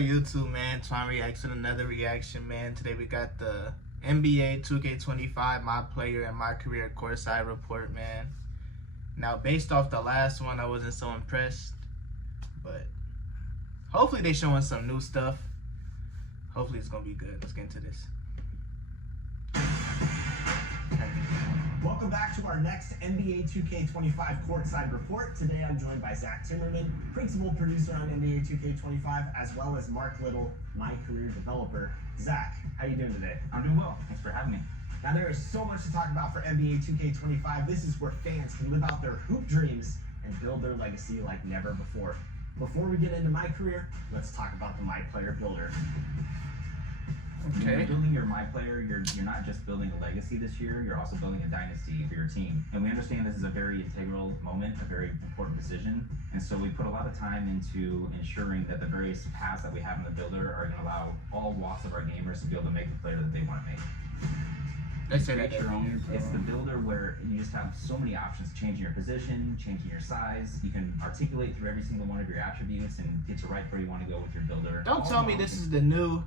up, YouTube, man? Twanreactz with another reaction, man. Today we got the NBA 2K25 MyPLAYER and MyCAREER Courtside report, man. Now, based off the last one, I wasn't so impressed, but hopefully they showing some new stuff. Hopefully it's gonna be good. Let's get into this. Welcome back to our next NBA 2K25 Courtside report. Today I'm joined by Zach Timmerman, principal producer on NBA 2K25, as well as Mark Little, MyCAREER developer. Zach, how you doing today? I'm doing well. Thanks for having me. Now there is so much to talk about for NBA 2K25. This is where fans can live out their hoop dreams and build their legacy like never before. Before we get into MyCAREER, let's talk about the MyPLAYER builder. When you're building your MyPLAYER, you're not just building a legacy this year, you're also building a dynasty for your team. And we understand this is a very integral moment, a very important decision. And so we put a lot of time into ensuring that the various paths that we have in the builder are going to allow all walks of our gamers to be able to make the player that they want to make. It's the builder where you just have so many options, changing your position, changing your size. You can articulate through every single one of your attributes and get to right where you want to go with your builder. Don't tell me this is the new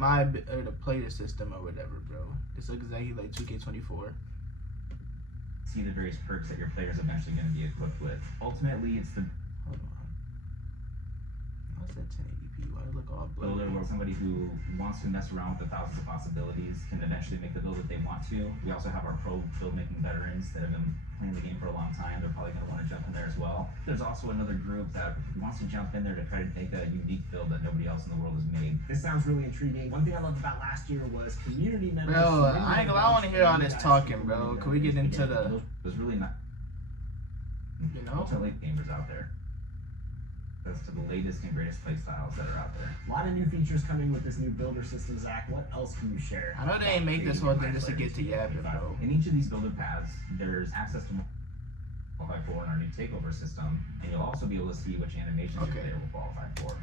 the player system or whatever, bro. This looks exactly like 2K24. See the various perks that your player's eventually going to be equipped with. Ultimately, it's the what's that 1080p? Why does it look all blurry? builder where somebody who wants to mess around with the thousands of possibilities can eventually make the build that they want to. We also have our pro build making veterans that have been playing the game for a long time. They're probably going to want to jump in there as well. There's also another group that wants to jump in there to try to make a unique build that nobody else in the world has made. This sounds really intriguing. One thing I loved about last year was community members. Bro, I want to hear all this talking, bro. Can we get into the... There's really not, you know, ultimately gamers out there. That's to the latest and greatest play styles that are out there. A lot of new features coming with this new builder system, Zach. What else can you share? I know they ain't make this whole thing just to get to yapping, bro. In each of these builder paths, there's access to qualify for in our new takeover system, and you'll also be able to see which animations your player will qualify for.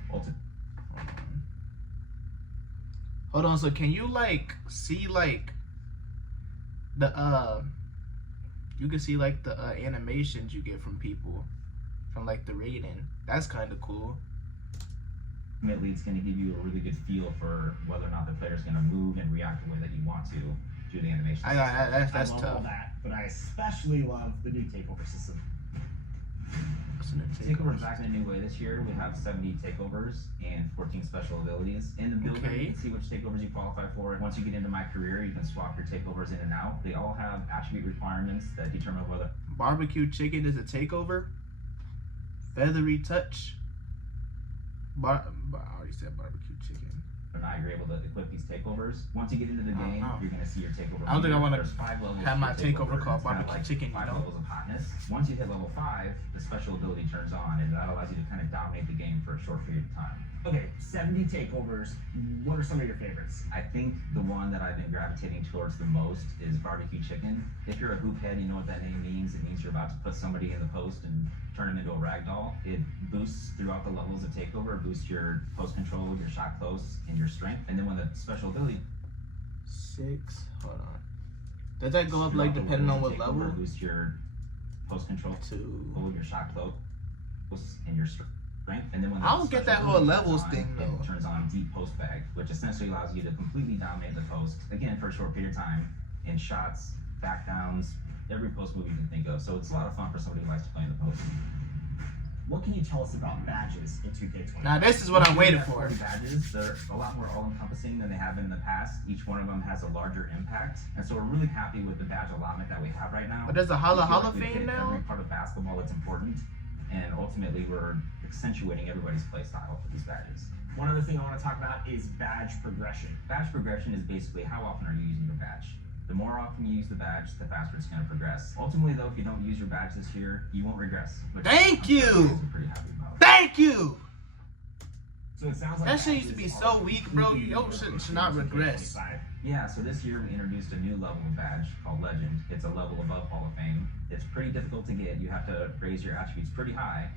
Hold on, so can you like see like the you can see like the animations you get from people from like the rating? That's kind of cool. Ultimately, it's going to give you a really good feel for whether or not the player's going to move and react the way that you want to do the animation. That's I love tough. all that, but I especially love the new takeover system. Takeovers back in a new way this year. We have 70 takeovers and 14 special abilities. In the builder, you can see which takeovers you qualify for. Once you get into MyCAREER, you can swap your takeovers in and out. They all have attribute requirements that determine whether barbecue chicken is a takeover. Feathery touch. I already said barbecue chicken. or not you're able to equip these takeovers. Once you get into the game, you're going to see your takeover. I don't think I want to have my takeover called barbecue chicken. Five levels of hotness. Once you hit level 5, the special ability turns on, and that allows you to kind of dominate the game for a short period of time. Okay, 70 takeovers. What are some of your favorites? I think the one that I've been gravitating towards the most is barbecue chicken. If you're a hoop head, you know what that name means. It means you're about to put somebody in the post and turn them into a ragdoll. It boosts throughout the levels of takeover. It boosts your post control, your shot close, and your strength. And then when the special ability 6, hold on. Does that go up like depending on what level? Boost your post control, 2, your shot close, and your strength. And then when I don't get that whole levels thing though. It turns on deep post bag, which essentially allows you to completely dominate the post again for a short period of time in shots, back downs, every post move you can think of. So it's a lot of fun for somebody who likes to play in the post. What can you tell us about badges in 2K20? Now this is what I'm waiting for. Badges, they're a lot more all-encompassing than they have been in the past. Each one of them has a larger impact, and so we're really happy with the badge allotment that we have right now. But there's a Hall of Fame Fame now? Every part of basketball that's important, and ultimately we're accentuating everybody's play style for these badges. One other thing I want to talk about is badge progression. Badge progression is basically how often are you using your badge. The more often you use the badge, the faster it's going to progress. Ultimately, though, if you don't use your badge this year, you won't regress. Thank you! Pretty happy about. Thank you! So it sounds like that shit used to be so weak, bro. You should not regress. Yeah, so this year we introduced a new level of badge called Legend. It's a level above Hall of Fame. It's pretty difficult to get. You have to raise your attributes pretty high.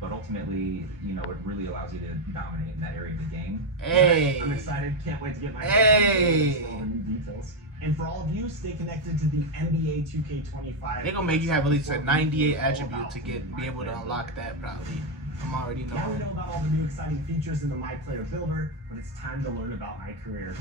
But ultimately, you know, it really allows you to dominate in that area of the game. Hey! I'm excited. Can't wait to get my hey! all the new details. And for all of you, stay connected to the NBA 2K25. They're gonna make you have at least a 98 attribute to be able to unlock that probably. I'm already Now we knowing. know about all the new exciting features in the MyPLAYER builder, but it's time to learn about MyCAREER.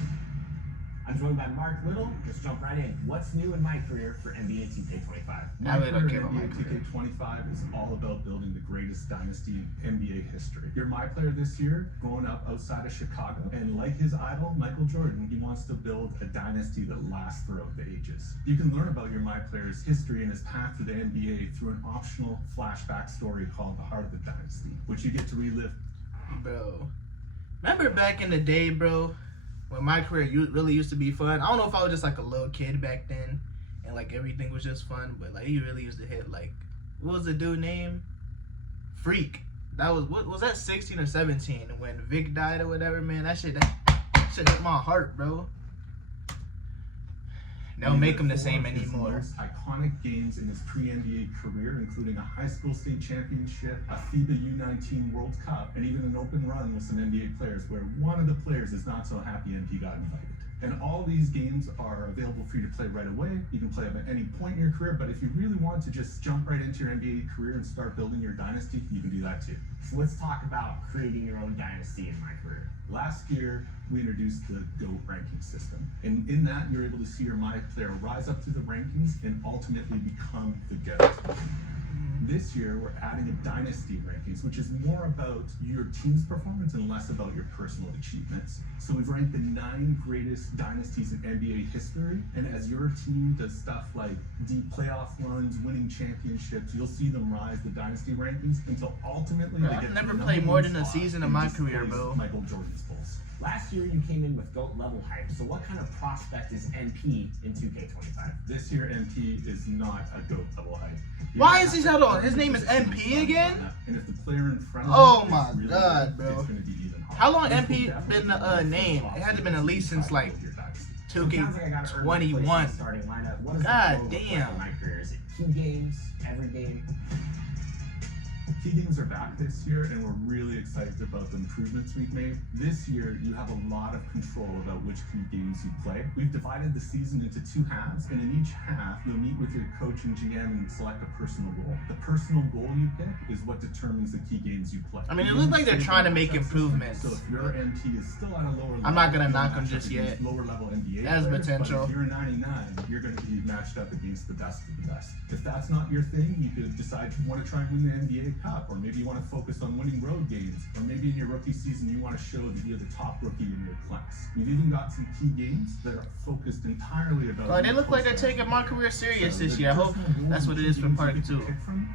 I'm joined by Mark Little. Let's jump right in. What's new in MyCAREER for NBA 2K25? I really don't care MyPLAYER about in NBA 2K25 is all about building the greatest dynasty in NBA history. Your MyPLAYER this year, growing up outside of Chicago, and like his idol, Michael Jordan, he wants to build a dynasty that lasts throughout the ages. You can learn about your MyPLAYER's history and his path to the NBA through an optional flashback story called The Heart of the Dynasty, which you get to relive. Bro, remember back in the day, bro, when MyCAREER really used to be fun? I don't know if I was just like a little kid back then and like everything was just fun, but like you really used to hit like, what was the dude name? Freak. That was, what was that, 16 or 17 when Vic died or whatever, man? That shit hit my heart, bro. They don't make him the same anymore. His most iconic games in his pre-NBA career, including a high school state championship, a FIBA U19 World Cup, and even an open run with some NBA players where one of the players is not so happy and he got invited. And all these games are available for you to play right away. You can play them at any point in your career, but if you really want to just jump right into your NBA career and start building your dynasty, you can do that too. So let's talk about creating your own dynasty in MyCAREER. Last year, we introduced the GOAT ranking system. And in that, you're able to see your MyPLAYER rise up through the rankings and ultimately become the GOAT. This year, we're adding a dynasty rankings, which is more about your team's performance and less about your personal achievements. So we've ranked the 9 greatest dynasties in NBA history. And as your team does stuff like deep playoff runs, winning championships, you'll see them rise the dynasty rankings until ultimately Bro, they I've get never to the played number more one than a spot season of and MyCAREER, displace bro. Michael Jordan's Bulls. Last year, you came in with GOAT level hype. So what kind of prospect is NP in 2K25? This year, MP is not a GOAT level hype. Why is he held on? His name is MP again? And if the player in front of Oh him my is really God, good, bro. it's gonna be even harder. How long This will MP definitely been be the name? tough It had to to been at least since decide like with your dynasty. So it sounds like I gotta earn my place in 2K21. the starting lineup. What does God the flow look like damn. in MyCAREER? Is it key games, every game? Key games are back this year, and we're really excited about the improvements we've made. This year, you have a lot of control about which key games you play. We've divided the season into 2 halves, and in each half, you'll meet with your coach and GM and select a personal goal. The personal goal you pick is what determines the key games you play. I mean, it looks like they're trying to make improvements. So if your MP is still at a lower level, I'm not gonna you'll knock him match up just against yet. lower level NBA Has players, potential. But if you're a 99, you're going to be matched up against the best of the best. If that's not your thing, you could decide you want to try and win the NBA Cup, or maybe you want to focus on winning road games, or maybe in your rookie season you want to show that you're the top rookie in your class. We've even got some key games that are focused entirely about. Bro, they look like they're taking MyCAREER serious this year. I hope that's what it is for part 2.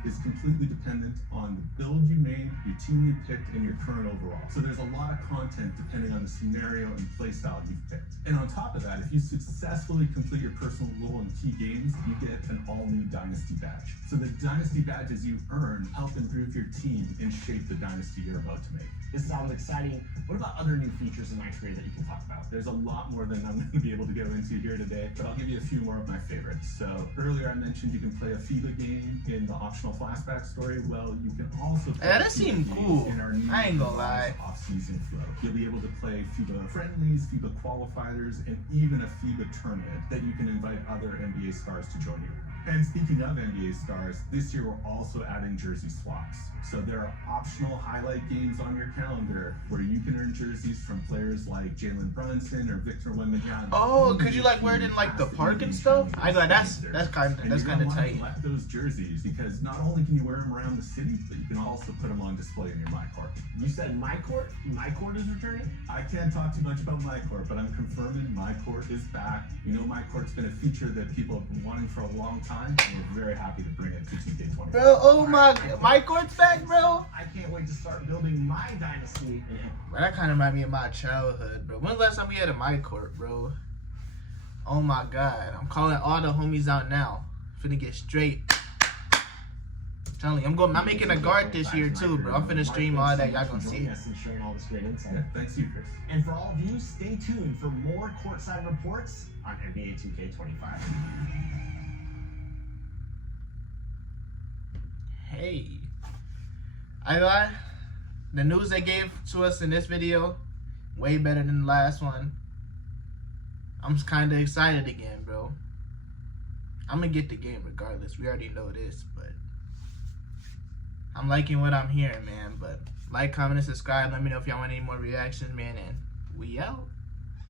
Is completely dependent on the build you made, your team you picked, and your current overall. So there's a lot of content depending on the scenario and playstyle you've picked. And on top of that, if you successfully complete your personal goal in key games, you get an all-new Dynasty badge. So the Dynasty badges you earn help improve your team and shape the dynasty you're about to make. This sounds exciting. What about other new features in MyCAREER that you can talk about? There's a lot more than I'm going to be able to go into here today, but I'll give you a few more of my favorites. So earlier I mentioned you can play a FIBA game in the optional flashback story. Well, you can also play Yeah, that FIBA seemed games cool. in our new I ain't gonna lie. off-season flow. You'll be able to play FIBA friendlies, FIBA qualifiers, and even a FIBA tournament that you can invite other NBA stars to join you. And speaking of NBA stars, this year we're also adding jersey swaps. So there are optional highlight games on your calendar where you can earn jerseys from players like Jalen Brunson or Victor Wembanyama. Oh, could you like wear it in like the park and stuff? I know that's kind of tight. Collect those jerseys because not only can you wear them around the city, but you can also put them on display in your MyCourt. You said MyCourt? MyCourt is returning? I can't talk too much about MyCourt, but I'm confirming MyCourt is back. You know, MyCourt's been a feature that people have been wanting for a long time, and we're very happy to bring it to 2K25. Bro, oh my court's back, bro. I can't wait to start building my dynasty. Bro, that kind of reminds me of my childhood, bro. When's the last time we had a MyCourt, bro? Oh my God, I'm calling all the homies out now. Finna get straight. I'm telling you, I'm making a guard this year too, bro. I'm finna stream all that. Y'all gonna see it. Us and sharing all this great insight. Yeah, thanks to you, Chris. And for all of you, stay tuned for more courtside reports on NBA 2K25. Hey, I got the news they gave to us in this video, way better than the last one. I'm kind of excited again, bro. I'm gonna get the game regardless. We already know this, but I'm I'm liking what I'm hearing, man. But like, comment, and subscribe. Let me know if y'all want any more reactions, man. And we out.